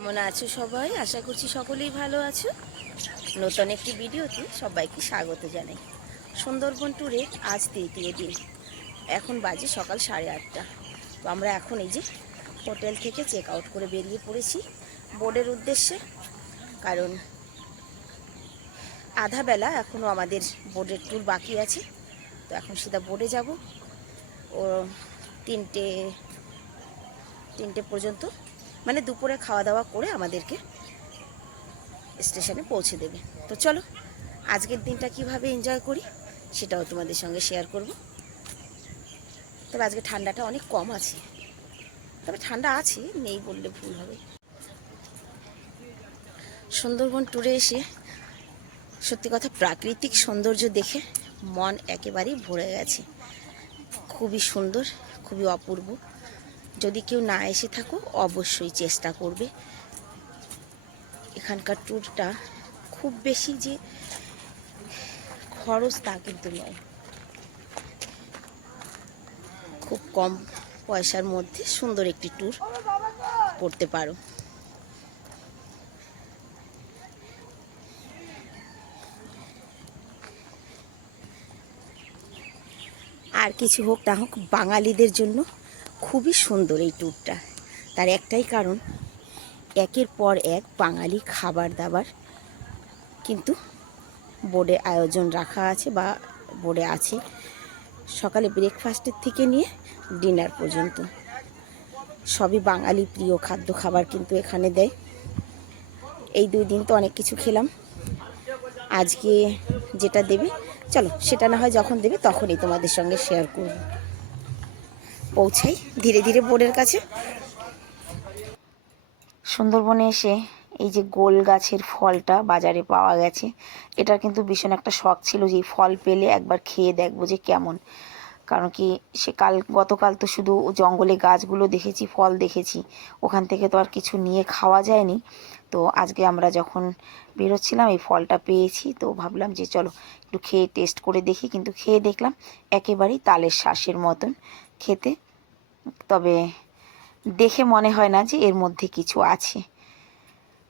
কেমন আছো সবাই? আশা করছি সকলেই ভালো আছো। নতুন একটি ভিডিওতে সবাইকে স্বাগত জানাই। সুন্দরবন ট্যুরে আজ তৃতীয় দিন। এখন বাজে সকাল 8:30। তো আমরা এখন এই যে হোটেল থেকে চেক আউট করে বেরিয়ে পড়েছি বোর্ডের উদ্দেশ্যে। কারণ আধা বেলা এখনও আমাদের বোর্ডের ট্যুর বাকি আছে। তো এখন সিধা বোর্ডে যাব। ও তিনটে পর্যন্ত, মানে দুপুরে খাওয়া দাওয়া করে আমাদেরকে স্টেশনে পৌঁছে দেবে। তো চলো আজকের দিনটা কিভাবে এনজয় করি সেটাও তোমাদের সঙ্গে শেয়ার করব। তবে আজকে ঠান্ডাটা অনেক কম আছে, তবে ঠান্ডা আছে, নেই বললে ভুল হবে। সুন্দরবন ট্যুরে এসে সত্যি কথা প্রাকৃতিক সৌন্দর্য দেখে মন একেবারেই ভরে গেছে। খুবই সুন্দর, খুবই অপূর্ব। যদি কেউ না এসে থাকো অবশ্যই চেষ্টা করবে। এখানকার ট্যুরটা খুব বেশি যে খরচ তা কিন্তু নয়, খুব কম পয়সার মধ্যে সুন্দর একটি ট্যুর করতে পারো। আর কিছু হোক না হোক বাঙালিদের জন্য খুবই সুন্দর এই ট্যুরটা। তার একটাই কারণ, একের পর এক বাঙালি খাবার দাবার কিন্তু বোর্ডে আয়োজন রাখা আছে বা বোর্ডে আছে। সকালে ব্রেকফাস্টের থেকে নিয়ে ডিনার পর্যন্ত সবই বাঙালি প্রিয় খাদ্য খাবার কিন্তু এখানে দেয়। এই 2 দিন তো অনেক কিছু খেলাম, আজকে যেটা দেবে চলো সেটা না হয় যখন দেবে তখনই তোমাদের সঙ্গে শেয়ার করব। পৌঁছাই ধীরে ধীরে বোর্ডের কাছে। সুন্দরবনে এসে এই যে গোল গাছের ফলটা বাজারে পাওয়া গেছে, এটার কিন্তু ভীষণ একটা শখ ছিল যে ফল পেলে একবার খেয়ে দেখবো যে কেমন। কারণ কি গতকাল তো শুধু জঙ্গলে গাছগুলো দেখেছি, ফল দেখেছি, ওখান থেকে তো আর কিছু নিয়ে খাওয়া যায়নি। তো আজকে আমরা যখন বেরোচ্ছিলাম এই ফলটা পেয়েছি, তো ভাবলাম যে চলো একটু খেয়ে টেস্ট করে দেখি। কিন্তু খেয়ে দেখলাম একেবারেই তালের শ্বাসের মতন খেতে। তবে দেখে মনে হয় না যে এর মধ্যে কিছু আছে।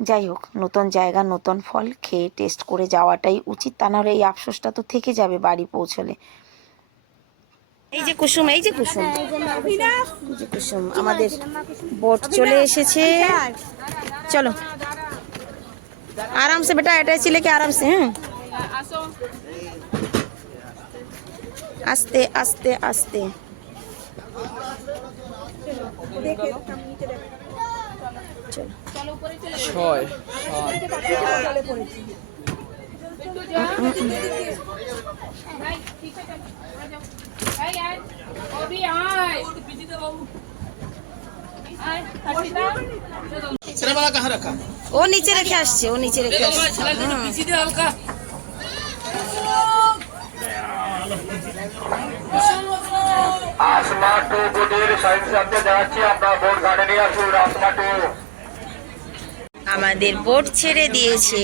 যাই হোক, নতুন জায়গা নতুন ফল, খেয়ে টেস্ট করে যাওয়াটাই উচিত, তা নাহলে এই আফসোসটা তো থেকে যাবে বাড়ি পৌঁছলে। এই যে কুসুম, এই যে কুসুম, এই যে কুসুম, আমাদের বোট চলে এসেছে। চলো आराम से बेटा, अटैची लेके आराम से। हैं आस्ते आस्ते आस्ते। ও নিচে রেখে আসছে, ও নিচে রেখে আসছে। আমাদের বোট ছেড়ে দিয়েছে।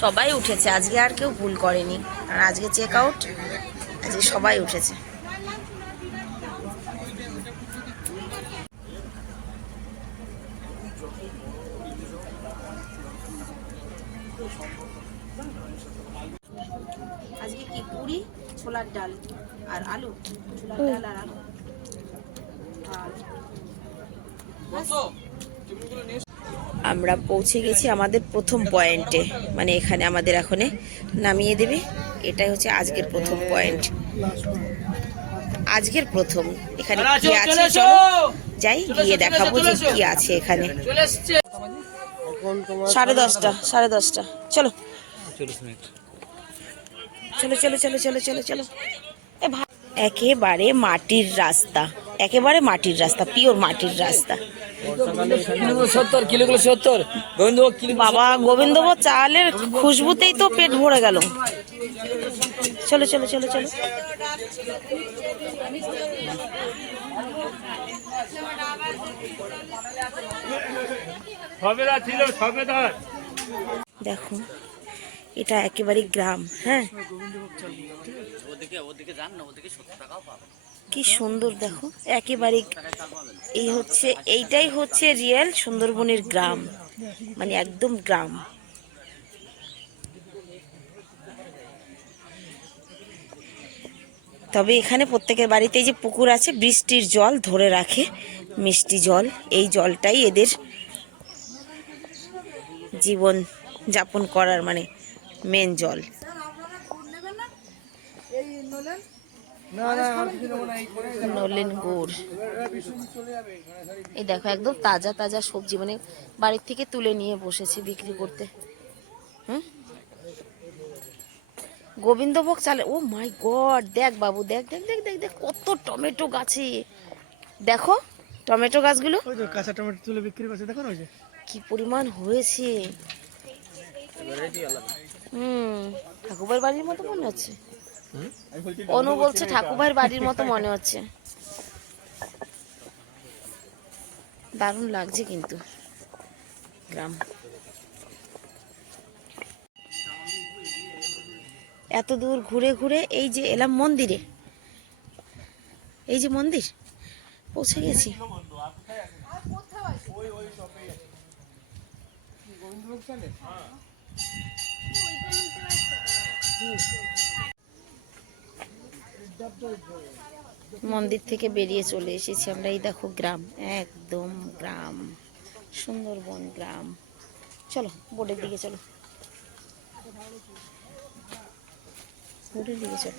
সবাই উঠেছে আজকে, আর কেউ ভুল করেনি। আর আজকে চেক আউট, আজকে সবাই উঠেছে। আজকে কি পুরি, ছোলার ডাল আর আলু, ছোলার ডাল আর আলু। আমরা পৌঁছে গেছি আমাদের প্রথম পয়েন্টে, মানে এখানে আমাদের এখন নামিয়ে দেবে। এটাই হচ্ছে আজকের প্রথম পয়েন্ট, আজকের প্রথম। এখানে কি আছে চলো যাই, গিয়ে দেখাবো যে কি আছে এখানে। 10:30, 10:30। চলো চলো চলো চলো চলো চলো চলো। একেবারে মাটির রাস্তা, একেবারে মাটির রাস্তা, পিওর মাটির রাস্তা। বাবা, গোবিন্দভোগ চালের খুশবুতেই তো পেট ভরে গেল। চলো চলো চলো চলো। দেখো, এটা একেবারে গ্রাম। হ্যাঁ, কি সুন্দর দেখো, একেবারে এইটাই হচ্ছে রিয়েল সুন্দরবনের গ্রাম, মানে একদম গ্রাম। তবে এখানে প্রত্যেকের বাড়িতে যে পুকুর আছে, বৃষ্টির জল ধরে রাখে, মিষ্টি জল। এই জলটাই এদের জীবন যাপন করার মানে মেন জল। নলেন গুড়, এই দেখো একদম তাজা তাজা সবজি, মানে বাড়ির থেকে তুলে নিয়ে বসেছে বিক্রি করতে। হুম, গোবিন্দভোগ চালে। ও মাই গড, দেখ বাবু, দেখ দেখ দেখ দেখ দেখ কত টমেটো গাছে। দেখো টমেটো গাছগুলো, কাঁচা টমেটো তুলে বিক্রি করছে, দেখো না কি পরিমাণ হয়েছে। ঠাকুরবাড়ির বাড়ির মতো মনে হচ্ছে। অনু বলছে ঠাকুরবাড়ির বাড়ির মতো মনে হচ্ছে। দারুণ লাগছে কিন্তু গ্রাম। এত দূর ঘুরে ঘুরে এই যে এলাম মন্দিরে, এই যে মন্দির, পৌঁছে গেছি। মন্দির থেকে বেরিয়ে চলে এসেছি আমরা। এই দেখো গ্রাম, একদম গ্রাম, সুন্দরবন গ্রাম। চলো বোর্ডের দিকে চলো, বোর্ডের দিকে চলো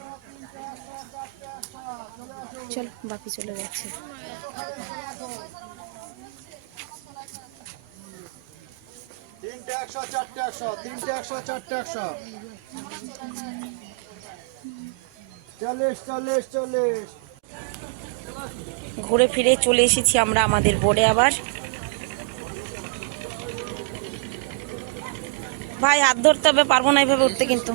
চলো, বাকি চলে যাচ্ছে। ঘুরে ফিরে চলে এসেছি আমরা আমাদের বোর্ডে আবার। ভাই হাত ধরতে হবে, পারবো না এইভাবে উঠতে কিন্তু।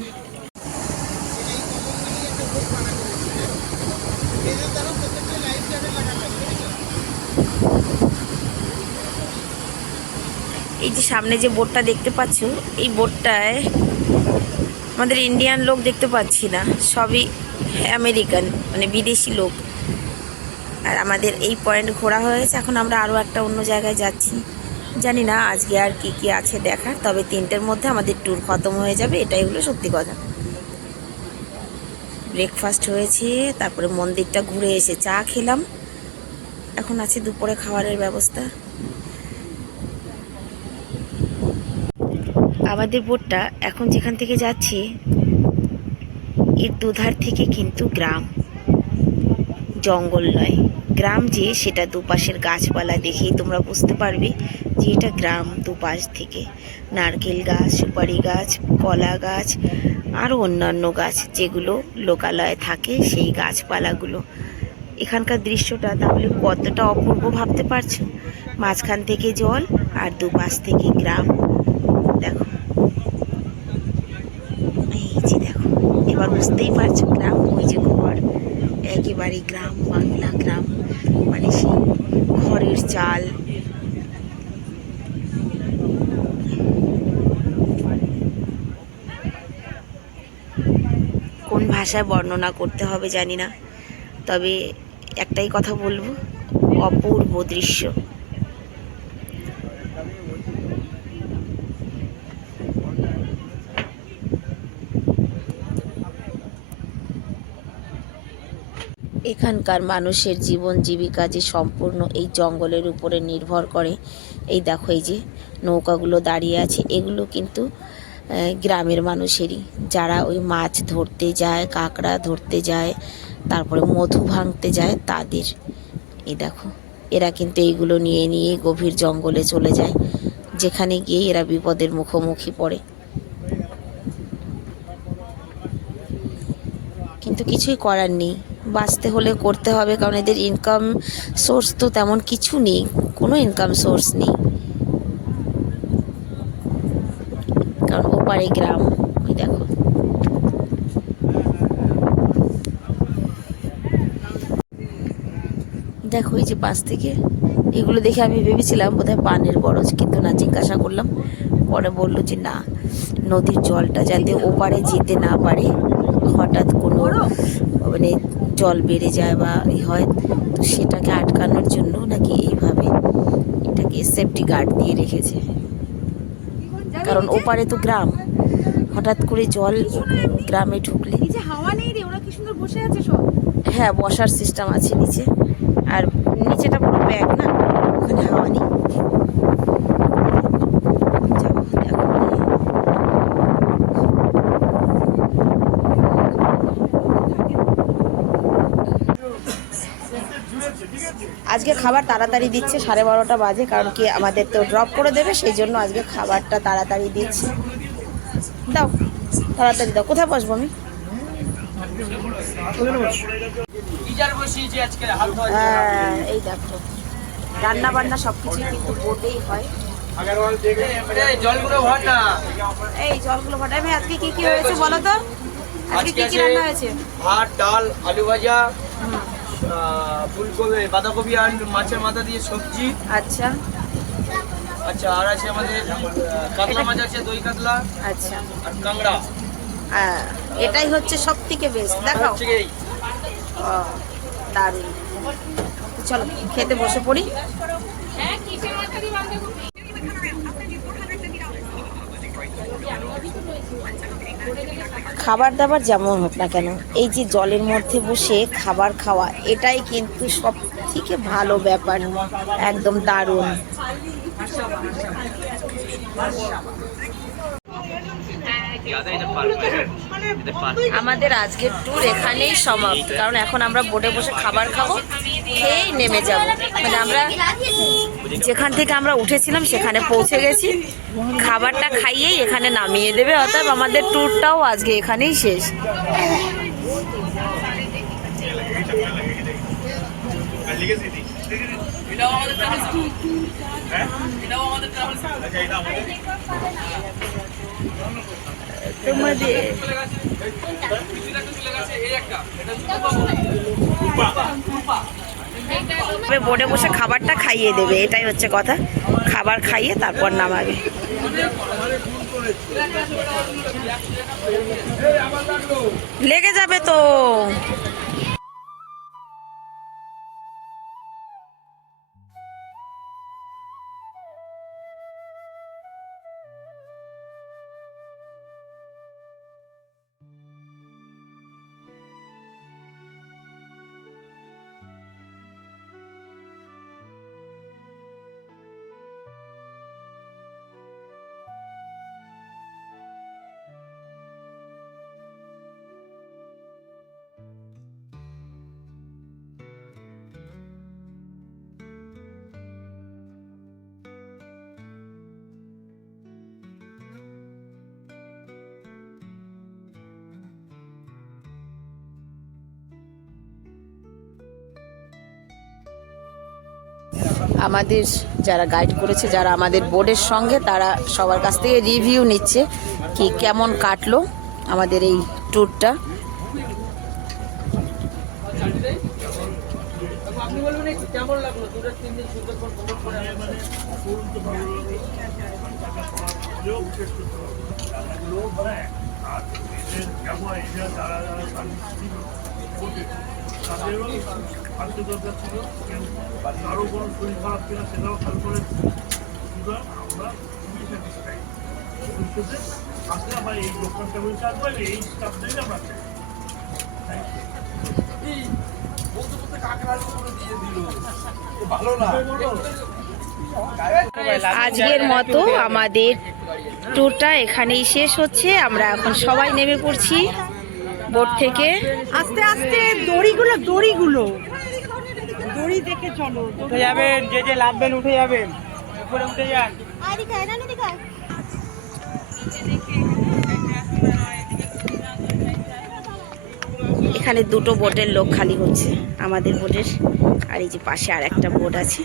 এই যে সামনে যে বোটটা দেখতে পাচ্ছ, এই বোটটায় আমাদের ইন্ডিয়ান লোক দেখতে পাচ্ছি না, সবই আমেরিকান, মানে বিদেশি লোক। আর আমাদের এই পয়েন্ট ঘোরা হয়েছে, এখন আমরা আরও একটা অন্য জায়গায় যাচ্ছি। জানি না আজকে আর কি কি আছে দেখার, তবে 3টের মধ্যে আমাদের ট্যুর খতম হয়ে যাবে, এটাই হলো সত্যি কথা। ব্রেকফাস্ট হয়েছে, তারপরে মন্দিরটা ঘুরে এসে চা খেলাম, এখন আছে দুপুরে খাবারের ব্যবস্থা। আমাদের বোটটা এখন যেখান থেকে যাচ্ছি, এর দুধার থেকে কিন্তু গ্রাম, জঙ্গল নয়। গ্রাম যে সেটা দুপাশের গাছপালা দেখেই তোমরা বুঝতে পারবে যে এটা গ্রাম। দুপাশ থেকে নারকেল গাছ, সুপারি গাছ, কলা গাছ, আরও অন্যান্য গাছ যেগুলো লোকালয়ে থাকে, সেই গাছপালাগুলো। এখানকার দৃশ্যটা তাহলে কতটা অপূর্ব ভাবতে পারছো। মাঝখান থেকে জল আর দুপাশ থেকে গ্রাম। দেখো, এই যে দেখো, এবার বুঝতেই পারছো গ্রাম, ওই যে ঘর, একেবারে গ্রাম বাংলা গ্রাম, মানে সেই খড়ের চাল। কোন ভাষায় বর্ণনা করতে হবে জানি না, তবে একটাই কথা বলবো, অপূর্ব দৃশ্য। এখানকার মানুষের জীবন জীবিকা যে সম্পূর্ণ এই জঙ্গলের উপরে নির্ভর করে। এই দেখো, এই যে নৌকাগুলো দাঁড়িয়ে আছে, এগুলো কিন্তু গ্রামের মানুষেরই, যারা ওই মাছ ধরতে যায়, কাঁকড়া ধরতে যায়, তারপরে মধু ভাঙতে যায়, তাদের। এই দেখো, এরা কিন্তু এইগুলো নিয়ে নিয়ে গভীর জঙ্গলে চলে যায়। যেখানে গিয়ে এরা বিপদের মুখোমুখি পড়ে। কিন্তু কিছুই করার নেই, বাঁচতে হলে করতে হবে, কারণ এদের ইনকাম সোর্স তো তেমন কিছু নেই, কোনো ইনকাম সোর্স নেই, কারণ ওপারে গ্রাম। ওই দেখো, দেখো এই যে পাশ থেকে এগুলো দেখে আমি ভেবেছিলাম বোধহয় পানের বরজ, কিন্তু না, জিজ্ঞাসা করলাম, পরে বললো যে না, নদীর জলটা যাতে ওপারে যেতে না পারে, হঠাৎ কোনো মানে জল বেড়ে যায় বা হয়, তো সেটাকে আটকানোর জন্য নাকি এইভাবে এটাকে সেফটি গার্ড দিয়ে রেখেছে। কারণ ওপারে তো গ্রাম, হঠাৎ করে জল গ্রামে ঢুকলে। হাওয়া নেই রে, ওরা কি সুন্দর বসে আছে সব। হ্যাঁ, বসার সিস্টেম আছে নিচে, আর নিচেটা পুরো ব্যাগ না, ওখানে হাওয়া নেই। যাও, দেখো। আজকে খাবার তাড়াতাড়ি দিচ্ছে, 12:30 বাজে, কারণ কি আমাদের তো ড্রপ করে দেবে, সেই জন্য আজকে খাবারটা তাড়াতাড়ি দিচ্ছে। দাও, তাড়াতাড়ি দাও। কোথায় বসবো আমি? হ্যাঁ, এই দেখো, রান্না বান্না সবকিছু কিন্তু বোটেই হয়। এই জলগুলো ভরা। আমি আজকে কি কি হয়েছে বলো তো? আজকে কি কি রান্না হয়েছে? ভাত, ডাল, আলু ভাজা, ফুলকপি, বাঁধাকপি আর মাছের মাথা দিয়ে সবজি। আচ্ছা আচ্ছা, আর আছে আমাদের কাতলা মাছ আছে, দই কাতলা, আচ্ছা, আর কাঁকড়া। হ্যাঁ, এটাই হচ্ছে সব থেকে বেস্ট। দেখাও, হচ্ছে এই দারুণ। চলো খেতে বসে পড়ি। খাবার দাবার যেমন হোক না কেন, এই যে জলের মধ্যে বসে খাবার খাওয়া, এটাই কিন্তু সব থেকে ভালো ব্যাপার, একদম দারুণ। আমাদের আজকের ট্যুর এখানেই সমাপ্ত, কারণ এখন আমরা বোটে বসে খাবার খাবো, খেয়েই নেমে যাব। মানে আমরা যেখান থেকে আমরা উঠেছিলাম সেখানে পৌঁছে গেছি, খাবারটা খাইয়েই এখানে নামিয়ে দেবে, অর্থাৎ আমাদের ট্যুরটাও আজকে এখানেই শেষ। তোমাদের বোটে বসে খাবারটা খাইয়ে দেবে, এটাই হচ্ছে কথা। খাবার খাইয়ে তারপর নামাবে। লেগে যাবে তো। আমাদের যারা গাইড করেছে, যারা আমাদের বোর্ডের সঙ্গে, তারা সবার কাছ থেকে রিভিউ নিচ্ছে কি কেমন কাটলো আমাদের এই ট্যুরটা। কেমন লাগলো? 2-3 দিন সুন্দরবন ভ্রমণ করে খাদ্য দরকার ছিল, কারো কোনো শরীর খারাপ কিনা সেটাও খেয়াল করে। আমরা খুবই স্যাটিসফাইড। ভবিষ্যতে আসলে আমার এই দোকানটা বলছে আসবো, এই স্টাফটাই আমরা চাই। আজকের মতো আমাদের ট্যুরটা এখানেই শেষ হচ্ছে। আমরা এখন সবাই নেমে পড়ছি বোট থেকে। আস্তে আস্তে দড়ি দেখে চলো। উঠে যাবেন, যে লাভবেন উঠে যাবেন, উপরে উঠে যান। এখানে দুটো বোটের লোক খালি হচ্ছে, আমাদের বোটের, আর এই যে পাশে আর একটা বোট আছে।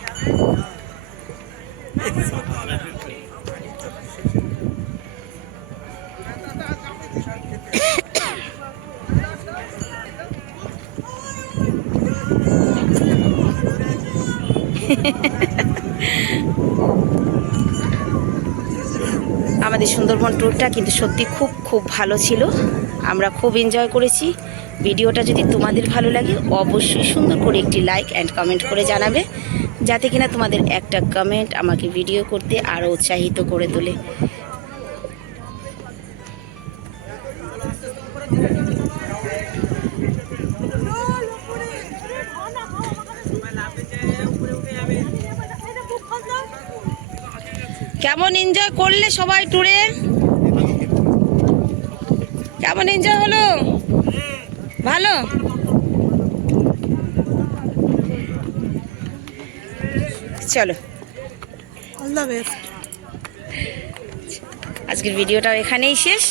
আমাদের সুন্দরবন ট্যুরটা কিন্তু সত্যি খুব খুব ভালো ছিল, আমরা খুব এনজয় করেছি। ভিডিওটা যদি তোমাদের ভালো লাগে অবশ্যই সুন্দর করে একটি লাইক অ্যান্ড কমেন্ট করে জানাবে, যাতে কিনা তোমাদের একটা কমেন্ট আমাকে ভিডিও করতে আরও উৎসাহিত করে তোলে। কেমন এনজয় করলে সবাই ট্যুরে? কেমন এনজয় হলো? ভালো? চলো, অল দ্য বেস্ট। আজকের ভিডিওটাও এখানেই শেষ।